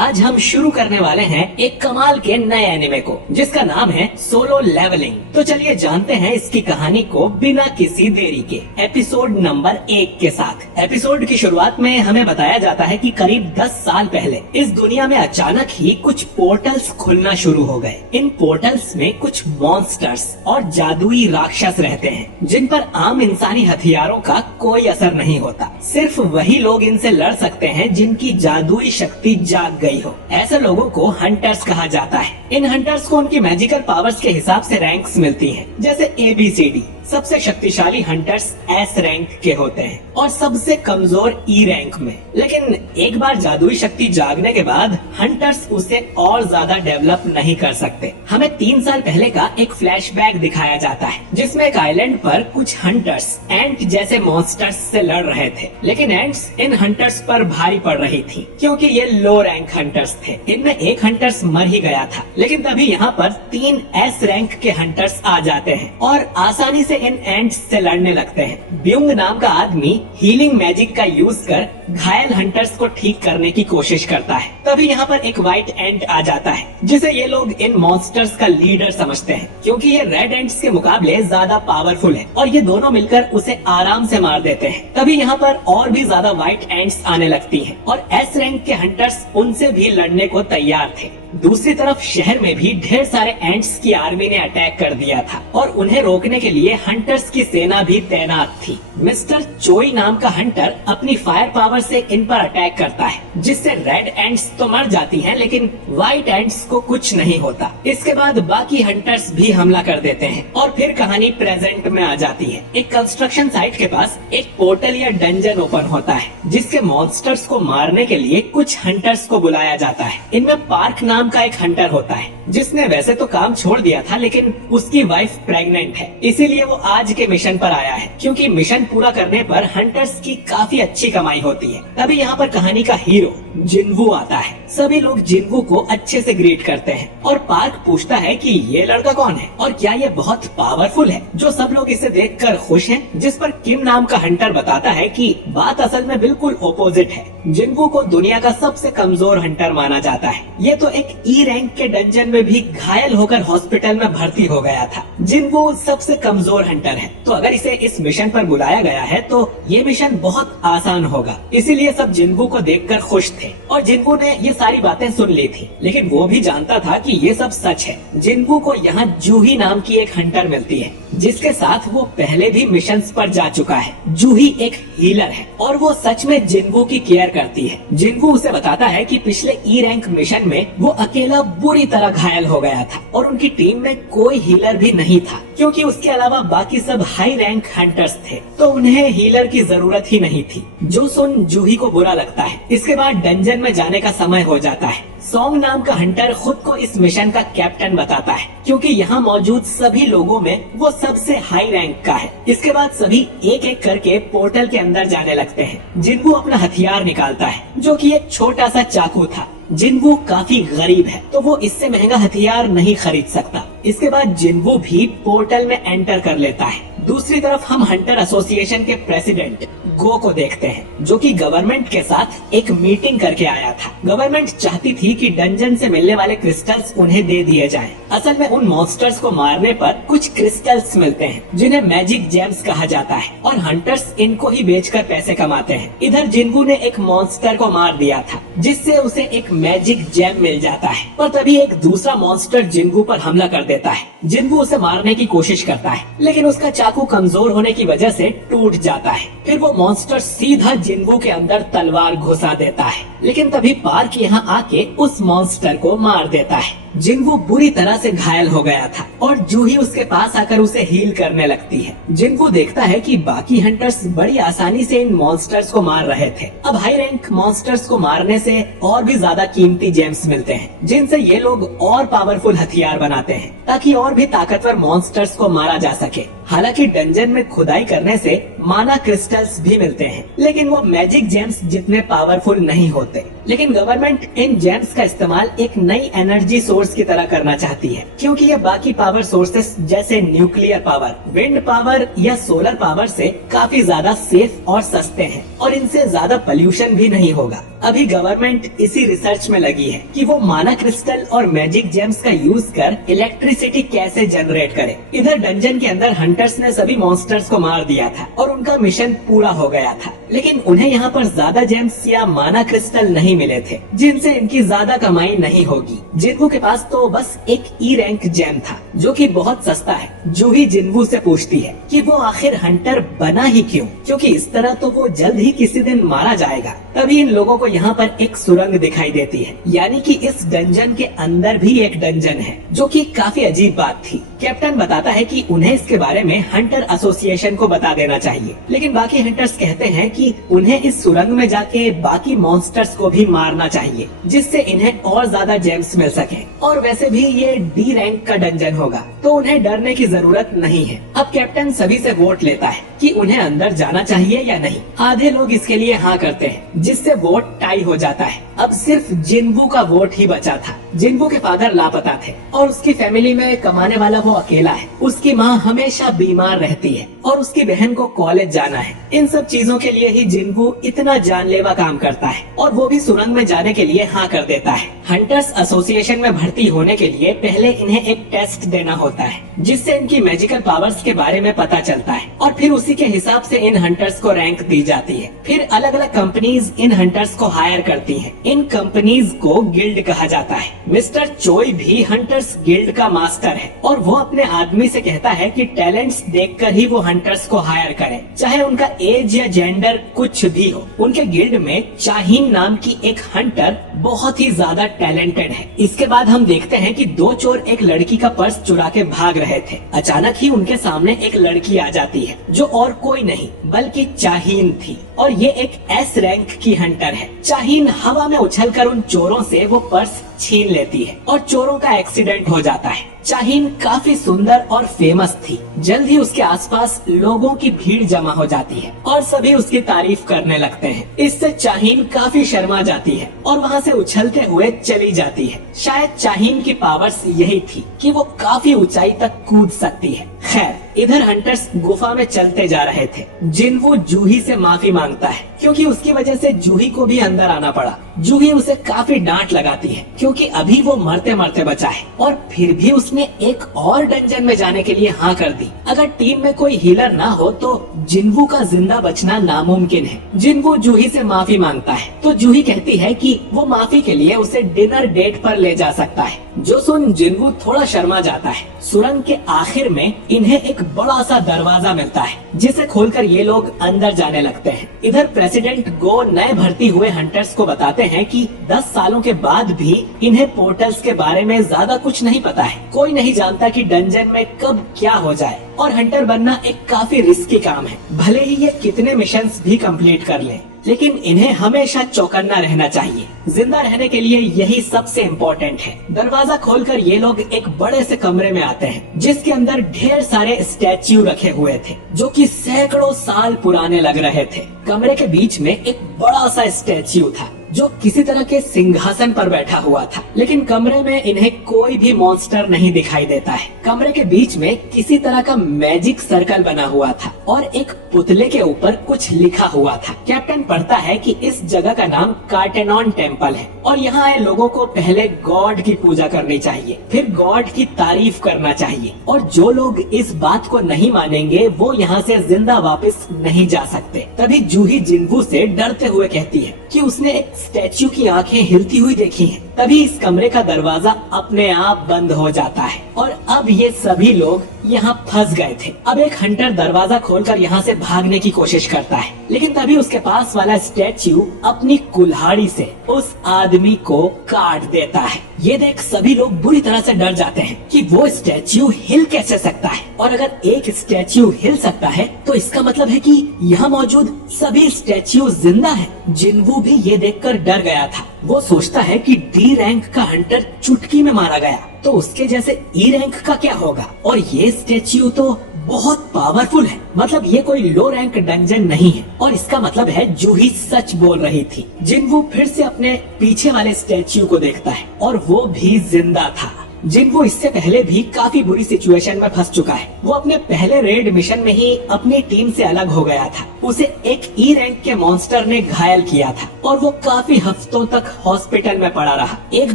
आज हम शुरू करने वाले हैं एक कमाल के नए एनिमे को, जिसका नाम है सोलो लेवलिंग। तो चलिए जानते हैं इसकी कहानी को बिना किसी देरी के एपिसोड नंबर 1 के साथ। एपिसोड की शुरुआत में हमें बताया जाता है कि करीब 10 साल पहले इस दुनिया में अचानक ही कुछ पोर्टल्स खुलना शुरू हो गए। इन पोर्टल्स में कुछ मॉन्स्टर्स और जादुई राक्षस रहते हैं, जिन पर आम इंसानी हथियारों का कोई असर नहीं होता। सिर्फ वही लोग इनसे लड़ सकते हैं जिनकी जादुई शक्ति जाग गई हो। ऐसे लोगों को हंटर्स कहा जाता है। इन हंटर्स को उनकी मैजिकल पावर्स के हिसाब से रैंक्स मिलती हैं, जैसे ABCD। सबसे शक्तिशाली हंटर्स S रैंक के होते हैं और सबसे कमजोर E रैंक में। लेकिन एक बार जादुई शक्ति जागने के बाद हंटर्स उसे और ज्यादा डेवलप नहीं कर सकते। हमें 3 साल पहले का एक फ्लैशबैक दिखाया जाता है, जिसमें एक आइलैंड पर कुछ हंटर्स एंट जैसे मॉन्स्टर्स से लड़ रहे थे। लेकिन एंट्स इन हंटर्स पर भारी पड़ रही थी, क्योंकि ये लो रैंक हंटर्स थे। इनमें एक हंटर्स मर ही गया था। लेकिन तभी यहाँ पर 3 S रैंक के हंटर्स आ जाते हैं और आसानी से इन एंट्स से लड़ने लगते हैं। ब्यूंग नाम का आदमी हीलिंग मैजिक का यूज कर घायल हंटर्स को ठीक करने की कोशिश करता है। तभी यहाँ पर एक व्हाइट एंट आ जाता है, जिसे ये लोग इन मॉन्स्टर्स का लीडर समझते हैं, क्योंकि ये रेड एंट्स के मुकाबले ज्यादा पावरफुल है और ये दोनों मिलकर उसे आराम से मार देते हैं। तभी यहाँ पर और भी ज्यादा व्हाइट एंट्स आने लगती हैं और S रैंक के हंटर्स उनसे भी लड़ने को तैयार थे। दूसरी तरफ शहर में भी ढेर सारे एंट्स की आर्मी ने अटैक कर दिया था और उन्हें रोकने के लिए हंटर्स की सेना भी तैनात थी। मिस्टर चोई नाम का हंटर अपनी फायर पावर से इन पर अटैक करता है, जिससे रेड एंट्स तो मर जाती हैं, लेकिन व्हाइट एंट्स को कुछ नहीं होता। इसके बाद बाकी हंटर्स भी हमला कर देते हैं और फिर कहानी प्रेजेंट में आ जाती है। एक कंस्ट्रक्शन साइट के पास एक पोर्टल या डंजन ओपन होता है, जिसके मॉन्स्टर्स को मारने के लिए कुछ हंटर्स को बुलाया जाता है। इनमें पार्क नाम का एक हंटर होता है, जिसने वैसे तो काम छोड़ दिया था, लेकिन उसकी वाइफ प्रेग्नेंट है, इसीलिए वो आज के मिशन पर आया है, क्योंकि मिशन पूरा करने पर हंटर्स की काफी अच्छी कमाई होती है। तभी यहाँ पर कहानी का हीरो जिन्वू आता है। सभी लोग जिन्वू को अच्छे से ग्रीट करते हैं और पार्क पूछता है कि ये लड़का कौन है और क्या ये बहुत पावरफुल है, जो सब लोग इसे देखकर खुश हैं। जिस पर किम नाम का हंटर बताता है कि बात असल में बिल्कुल ओपोजिट है। जिन्वू को दुनिया का सबसे कमजोर हंटर माना जाता है। ये तो एक E रैंक के डंजन में भी घायल होकर हॉस्पिटल में भर्ती हो गया था। जिन्वू सबसे कमजोर हंटर है, तो अगर इसे इस मिशन पर बुलाया गया है तो ये मिशन बहुत आसान होगा। इसीलिए सब जिन्वू को देखकर खुश थे और जिन्वू ने ये सारी बातें सुन ली थी, लेकिन वो भी जानता था कि ये सब सच है। जिन्वू को यहाँ जूही नाम की एक हंटर मिलती है, जिसके साथ वो पहले भी मिशंस पर जा चुका है। जूही एक हीलर है और वो सच में जिन्वू की केयर करती है। जिन्वू उसे बताता है कि पिछले E रैंक मिशन में वो अकेला बुरी तरह घायल हो गया था और उनकी टीम में कोई हीलर भी नहीं था, क्योंकि उसके अलावा बाकी सब हाई रैंक हंटर्स थे, तो उन्हें हीलर की जरूरत ही नहीं थी। जो सुन जूही को बुरा लगता है। इसके बाद डंजन में जाने का समय हो जाता है। सॉन्ग नाम का हंटर खुद को इस मिशन का कैप्टन बताता है, क्योंकि यहाँ मौजूद सभी लोगों में वो सबसे हाई रैंक का है। इसके बाद सभी एक एक करके पोर्टल के अंदर जाने लगते हैं। जिन्वू अपना हथियार निकालता है, जो कि एक छोटा सा चाकू था। जिन्वू काफी गरीब है, तो वो इससे महंगा हथियार नहीं खरीद सकता। इसके बाद जिन्वू भी पोर्टल में एंटर कर लेता है। दूसरी तरफ हम हंटर एसोसिएशन के प्रेसिडेंट गो को देखते हैं, जो कि गवर्नमेंट के साथ एक मीटिंग करके आया था। गवर्नमेंट चाहती थी कि डंजन से मिलने वाले क्रिस्टल्स उन्हें दे दिए जाएं। असल में उन मॉन्स्टर्स को मारने पर कुछ क्रिस्टल्स मिलते हैं, जिन्हें मैजिक जेम्स कहा जाता है, और हंटर्स इनको ही बेचकर पैसे कमाते हैं। इधर जिन्वू ने एक मॉन्स्टर को मार दिया था, जिससे उसे एक मैजिक जेम मिल जाता है। पर तभी एक दूसरा मॉन्स्टर जिन्वू पर हमला कर देता है। जिन्वू उसे मारने की कोशिश करता है, लेकिन उसका चाकू कमजोर होने की वजह से टूट जाता है। फिर वो मॉन्स्टर सीधा जिन्वू के अंदर तलवार घुसा देता है, लेकिन तभी पार्क यहाँ आके उस मॉन्स्टर को मार देता है। जिन्वू बुरी तरह से घायल हो गया था और जूही उसके पास आकर उसे हील करने लगती है। जिन्वू देखता है कि बाकी हंटर्स बड़ी आसानी से इन मॉन्स्टर्स को मार रहे थे। अब हाई रैंक मॉन्स्टर्स को मारने से और भी ज्यादा कीमती जेम्स मिलते हैं, जिनसे ये लोग और पावरफुल हथियार बनाते हैं। ताकि और भी ताकतवर मॉन्स्टर्स को मारा जा सके। हालांकि डंजन में खुदाई करने से माना क्रिस्टल्स भी मिलते हैं, लेकिन वो मैजिक जेम्स जितने पावरफुल नहीं होते। लेकिन गवर्नमेंट इन जेम्स का इस्तेमाल एक नई एनर्जी सोर्स की तरह करना चाहती है, क्योंकि ये बाकी पावर सोर्सेस जैसे न्यूक्लियर पावर, विंड पावर या सोलर पावर से काफी ज्यादा सेफ और सस्ते हैं और इनसे ज्यादा पोल्यूशन भी नहीं होगा। अभी गवर्नमेंट इसी रिसर्च में लगी है कि वो माना क्रिस्टल और मैजिक जेम्स का यूज कर इलेक्ट्रिसिटी कैसे जनरेट करे। इधर डंजन के अंदर हंटर्स ने सभी मॉन्स्टर्स को मार दिया था और उनका मिशन पूरा हो गया था, लेकिन उन्हें यहाँ पर ज्यादा जेम्स या माना क्रिस्टल नहीं मिले थे जिनसे इनकी ज्यादा कमाई नहीं होगी। जिन्वू के पास तो बस एक ई रैंक जेम था जो कि बहुत सस्ता है। जूही जिन्वू से पूछती है कि वो आखिर हंटर बना ही क्यों, क्योंकि इस तरह तो वो जल्द ही किसी दिन मारा जाएगा। तभी इन लोगों को यहाँ पर एक सुरंग दिखाई देती है, यानी कि इस डंजन के अंदर भी एक डंजन है, जो कि काफी अजीब बात थी। कैप्टन बताता है कि उन्हें इसके बारे में हंटर एसोसिएशन को बता देना चाहिए, लेकिन बाकी हंटर्स कहते हैं कि उन्हें इस सुरंग में जाके बाकी मॉन्स्टर्स को भी मारना चाहिए, जिससे इन्हें और ज्यादा जेम्स मिल सके। और वैसे भी ये डी रैंक का डंजन होगा, तो उन्हें डरने की जरूरत नहीं है। अब कैप्टन सभी से वोट लेता है कि उन्हें अंदर जाना चाहिए या नहीं। आधे लोग इसके लिए हाँ करते हैं, जिससे वोट टाई हो जाता है। अब सिर्फ जिन्वू का वोट ही बचा था। जिन्वू के फादर लापता थे और उसकी फैमिली में कमाने वाला वो अकेला है। उसकी माँ हमेशा बीमार रहती है और उसकी बहन को कॉलेज जाना है। इन सब चीजों के लिए ही जिन्वू इतना जानलेवा काम करता है और वो भी सुरंग में जाने के लिए हाँ कर देता है। हंटर्स एसोसिएशन में भर्ती होने के लिए पहले इन्हें एक टेस्ट देना होता है, जिससे इनकी मैजिकल पावर्स के बारे में पता चलता है और फिर उसी के हिसाब से इन हंटर्स को रैंक दी जाती है। फिर अलग अलग कंपनीज इन हंटर्स को हायर करती हैं। इन कंपनीज को गिल्ड कहा जाता है। मिस्टर चोई भी हंटर्स गिल्ड का मास्टर है और वो अपने आदमी से कहता है कि टैलेंट्स देखकर ही वो हंटर्स को हायर करे, चाहे उनका एज या जेंडर कुछ भी हो। उनके गिल्ड में चाहीन नाम की एक हंटर बहुत ही ज्यादा टैलेंटेड है। इसके बाद हम देखते हैं कि दो चोर एक लड़की का पर्स चुरा के भाग रहे थे। अचानक ही उनके सामने एक लड़की आ जाती है, जो और कोई नहीं बल्कि चाहीन थी और ये एक एस रैंक की हंटर है। चाहीन हवा में उछलकर उन चोरों से वो पर्स छीन लेती है और चोरों का एक्सीडेंट हो जाता है। चाहीन काफी सुंदर और फेमस थी। जल्द ही उसके आसपास लोगों की भीड़ जमा हो जाती है और सभी उसकी तारीफ करने लगते हैं। इससे चाहीन काफी शर्मा जाती है और वहाँ से उछलते हुए चली जाती है। शायद चाहीन की पावर्स यही थी कि वो काफी ऊंचाई तक कूद सकती है। खैर, इधर हंटर्स गुफा में चलते जा रहे थे। जिन्वू जूही से माफी मांगता है क्योंकि उसकी वजह से जूही को भी अंदर आना पड़ा। जूही उसे काफी डांट लगाती है क्योंकि अभी वो मरते मरते बचा है और फिर भी उसने एक और डंजन में जाने के लिए हाँ कर दी। अगर टीम में कोई हीलर ना हो तो जिन्वू का जिंदा बचना नामुमकिन है। जिन्वू जूही से माफी मांगता है तो जूही कहती है कि वो माफी के लिए उसे डिनर डेट पर ले जा सकता है, जो सुन जिन्वू थोड़ा शर्मा जाता है। सुरंग के आखिर में इन्हें एक बड़ा सा दरवाजा मिलता है, जिसे खोलकर ये लोग अंदर जाने लगते हैं। इधर प्रेसिडेंट गो नए भर्ती हुए हंटर्स को बताते हैं कि 10 सालों के बाद भी इन्हें पोर्टल्स के बारे में ज्यादा कुछ नहीं पता है। कोई नहीं जानता कि डंजन में कब क्या हो जाए और हंटर बनना एक काफी रिस्की काम है। भले ही ये कितने मिशंस भी कंप्लीट कर ले, लेकिन इन्हें हमेशा चौकन्ना रहना चाहिए। जिंदा रहने के लिए यही सबसे इम्पोर्टेंट है। दरवाजा खोलकर ये लोग एक बड़े से कमरे में आते हैं, जिसके अंदर ढेर सारे स्टैच्यू रखे हुए थे, जो कि सैकड़ों साल पुराने लग रहे थे। कमरे के बीच में एक बड़ा सा स्टैच्यू था जो किसी तरह के सिंहासन पर बैठा हुआ था, लेकिन कमरे में इन्हें कोई भी मॉन्स्टर नहीं दिखाई देता है। कमरे के बीच में किसी तरह का मैजिक सर्कल बना हुआ था और एक पुतले के ऊपर कुछ लिखा हुआ था। कैप्टन पढ़ता है कि इस जगह का नाम कार्टेनॉन टेम्पल है और यहाँ आए लोगों को पहले गॉड की पूजा करनी चाहिए, फिर गॉड की तारीफ करना चाहिए और जो लोग इस बात को नहीं मानेंगे वो यहाँ से जिंदा वापस नहीं जा सकते। तभी जूही जिन्वू से डरते हुए कहती है कि उसने एक स्टैच्यू की आंखें हिलती हुई देखी हैं। तभी इस कमरे का दरवाजा अपने आप बंद हो जाता है और अब ये सभी लोग यहाँ फंस गए थे। अब एक हंटर दरवाजा खोलकर यहाँ से भागने की कोशिश करता है, लेकिन तभी उसके पास वाला स्टैच्यू अपनी कुल्हाड़ी से उस आदमी को काट देता है। ये देख सभी लोग बुरी तरह से डर जाते हैं कि वो स्टैच्यू हिल कैसे सकता है, और अगर एक स्टैच्यू हिल सकता है तो इसका मतलब है कि यहाँ मौजूद सभी स्टैच्यू जिंदा है। जिन्वू भी ये देखकर डर गया था वो सोचता है कि डी रैंक का हंटर चुटकी में मारा गया, तो उसके जैसे ई रैंक का क्या होगा। और ये स्टेच्यू तो बहुत पावरफुल है, मतलब ये कोई लो रैंक डंजन नहीं है। और इसका मतलब है जूही सच बोल रही थी। जिन्वू फिर से अपने पीछे वाले स्टेच्यू को देखता है और वो भी जिंदा था। जिन्वू इससे पहले भी काफी बुरी सिचुएशन में फंस चुका है। वो अपने पहले रेड मिशन में ही अपनी टीम से अलग हो गया था। उसे एक ई रैंक के मॉन्स्टर ने घायल किया था और वो काफी हफ्तों तक हॉस्पिटल में पड़ा रहा। एक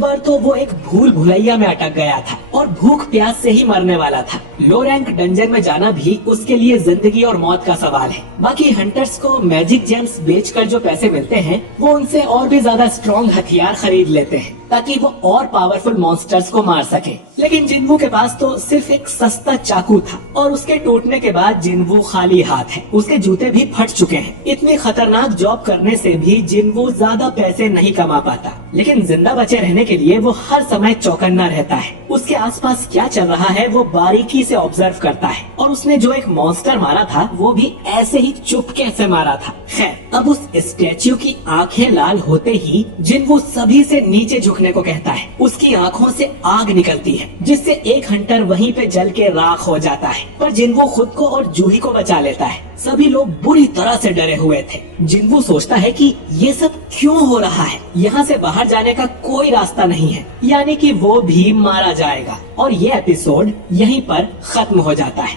बार तो वो एक भूल भुलैया में अटक गया था और भूख प्यास से ही मरने वाला था। लो रैंक डंजन में जाना भी उसके लिए जिंदगी और मौत का सवाल है। बाकी हंटर्स को मैजिक जेम्स बेचकर जो पैसे मिलते हैं, वो उनसे और भी ज्यादा स्ट्रॉन्ग हथियार खरीद लेते हैं ताकि वो और पावरफुल मॉन्स्टर्स को मार सके। लेकिन जिन्वू के पास तो सिर्फ एक सस्ता चाकू था और उसके टूटने के बाद जिन्वू खाली हाथ है। उसके जूते भी फट चुके हैं। इतनी खतरनाक जॉब करने से भी जिन्वू ज्यादा पैसे नहीं कमा पाता, लेकिन जिंदा बचे रहने के लिए वो हर समय चौकन्ना रहता है। उसके आसपास क्या चल रहा है वो बारीकी से ऑब्जर्व करता है और उसने जो एक मॉन्स्टर मारा था वो भी ऐसे ही चुपके से मारा था। खैर, अब उस स्टैच्यू की आंखें लाल होते ही जिन्वू सभी से नीचे झुकने को कहता है। उसकी आंखों से आग निकलती है जिससे एक हंटर वहीं पे जल के राख हो जाता है, पर जिन्वू खुद को और जूही को बचा लेता है। सभी लोग बुरी तरह से डरे हुए थे। जिन्वू सोचता है कि ये सब क्यों हो रहा है, यहाँ से बाहर जाने का कोई रास्ता नहीं है, यानी कि वो भी मारा जाएगा। और ये एपिसोड यहीं पर खत्म हो जाता है।